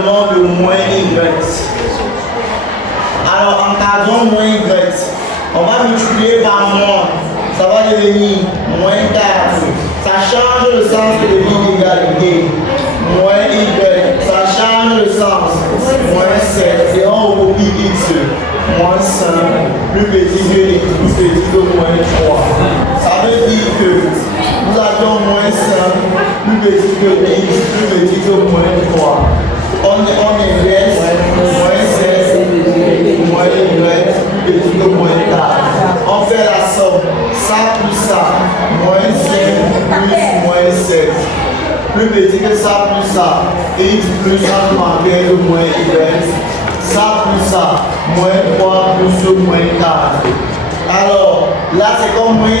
encadrement de moins y. Alors, encadrant moins y, on va multiplier par moins. Ça va devenir moins 4. Ça change le sens de l'inégalité. Moins y. Ça change le sens. Moins 7. Et on recopie x. Moins 5. Plus petit que x. Plus petit que moins 3. Ça veut dire que nous avions moins 5. Plus petit que x. Plus petit que moins 3. On inverse. Moins 7. Moins y. Plus petit que moins 4. On fait la somme. Ça plus ça. Moins 5 plus moins 7. Plus petit que ça plus ça. X plus ça manqué de moins y. Ça plus ça. Moins 3 plus moins 4. Alors, là c'est comme moins 5.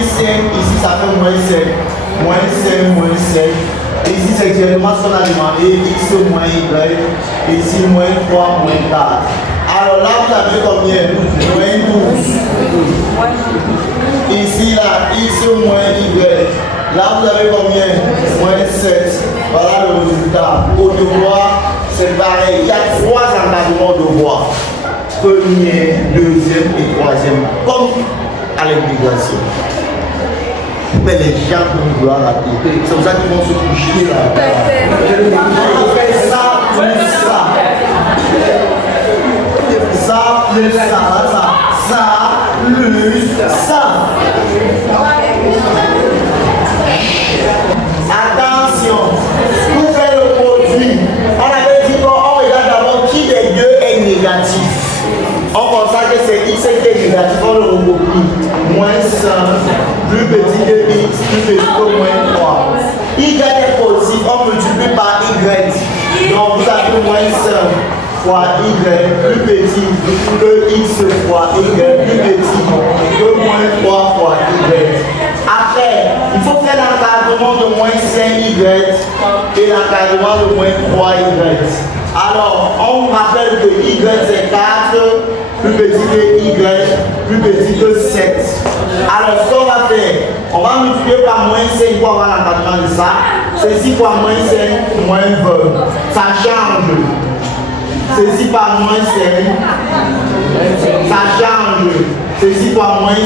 Ici ça fait moins 5. Moins 5, moins 5. Ici c'est exactement ce qu'on a demandé. X moins y. Ici moins 3, moins 4. Alors là vous avez combien? Moins 12. Ici là, x moins y. Là vous avez combien? Moins 7. Voilà le résultat. Au devoir, c'est pareil. Il y a 3 encadrements de devoir. Premier, deuxième et troisième. Comme à l'intégration. Mais les gens vont vouloir rater. C'est pour ça qu'ils vont se coucher là. On fait ça plus ça. Ça plus ça. Ça plus ça. Attention, pour faire le produit, on avait dit qu'on regarde d'abord qui des deux est négatif. On constate que c'est x qui est négatif, on le recopie. Moins 5, plus petit que x, plus petit que moins 3. Y est positif, on multiplie par y. Donc vous avez moins 5 fois y, plus petit que x fois y, plus petit que moins 3 fois y. Après, il faut faire l'encadrement de moins 5y et l'encadrement de moins 3y. Alors, on rappelle que y c'est 4, plus petit que y, plus petit que 7. Alors, ce qu'on va faire, on va multiplier par moins 5 pour avoir l'encadrement de ça. Ceci par moins 5, moins 20. Ça change. Ceci par moins 5, ça change. Ceci par moins 5.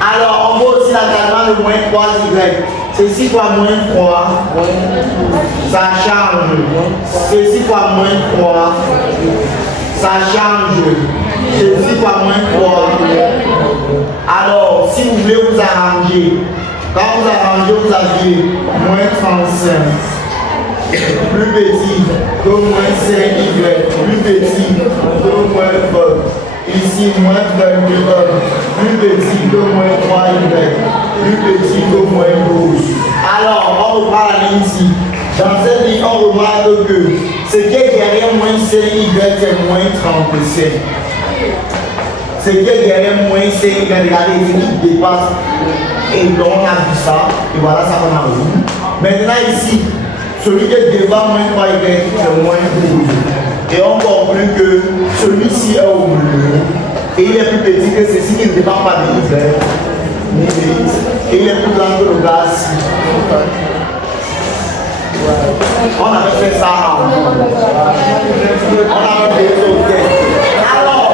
Alors, on voit aussi l'encadrement de moins 3y. Ceci par moins 3, ça change. Ceci par moins 3, ça change. Ceci par moins 3. Alors, si vous voulez vous arranger, quand vous arrangez, vous avez moins 35. Plus petit que moins 5y, plus petit que moins 20. Ici, moins 21, plus petit que moins 3y, plus petit que moins 12. Alors, on reprend la ligne ici. Dans cette ligne, on remarque que ce qui est derrière moins 5y, c'est moins 35. Ce qui est derrière moins 5y, regardez, il dépasse. Et donc, on a vu ça, et voilà ça qu'on a vu. Maintenant, ici, celui qui est devant moins 3y, c'est moins 12. Et on conclut que celui-ci est au milieu. Et il est plus petit que ceci qui ne dépend pas de y, ni de x. Et il est plus grand que le gaz. On avait fait ça avant. On avait fait ça. Alors,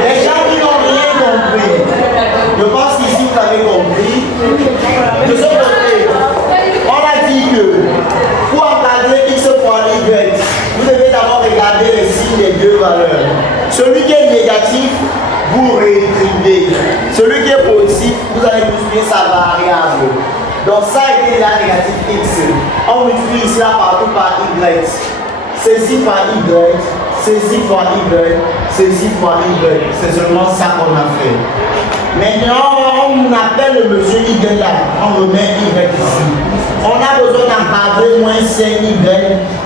les gens qui n'ont rien compris, je pense qu'ici vous avez compris. De ce côté, on a dit que pour encadrer x fois y, vous devez d'abord regarder les signes des deux valeurs. Celui qui est négatif, vous réécrivez. Celui qui est positif, vous allez multiplier sa variable. Donc ça a été déjà négatif x. On multiplie ici là partout par y. Ceci par y, ceci par y, ceci par y. C'est seulement ça qu'on a fait. Maintenant, on appelle le monsieur y là. On remet y ici. On a besoin d'encadrer moins 5y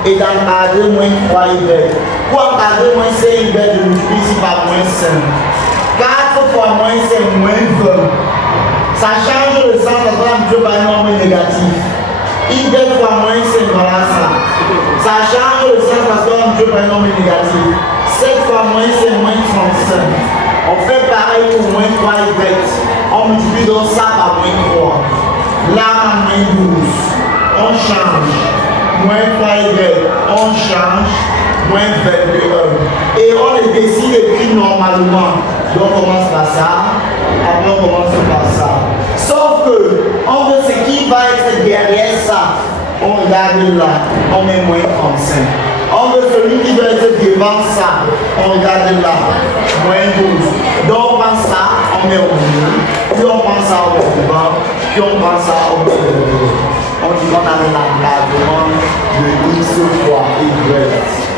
et d'encadrer moins 3y. Pour encadrer moins 5y, je multiplie ici par moins 5. 4 fois moins 5, moins 20. Ça change le sens parce qu'on a multiplié par un nombre négatif. Y fois moins 5, voilà ça. Ça change le sens parce qu'on a multiplié par un nombre négatif. 7 fois moins 5, moins 35. On fait pareil pour moins 3y. On multiplie donc ça par moins 3. Là, on a moins 12. On change. Moins 3y. on change, moins 21. Et on le décide d'écrire normalement. Donc on commence par ça, après on commence par ça. Sauf que, on veut ce qui va être derrière ça. On regarde là, on met moins 35. On veut celui qui va être devant ça. On regarde là, moins 12. Donc on prend ça, on met au milieu. Puis on prend ça au devant. Puis on prend ça au milieu. On dit qu'on a un encadrement de X fois Y.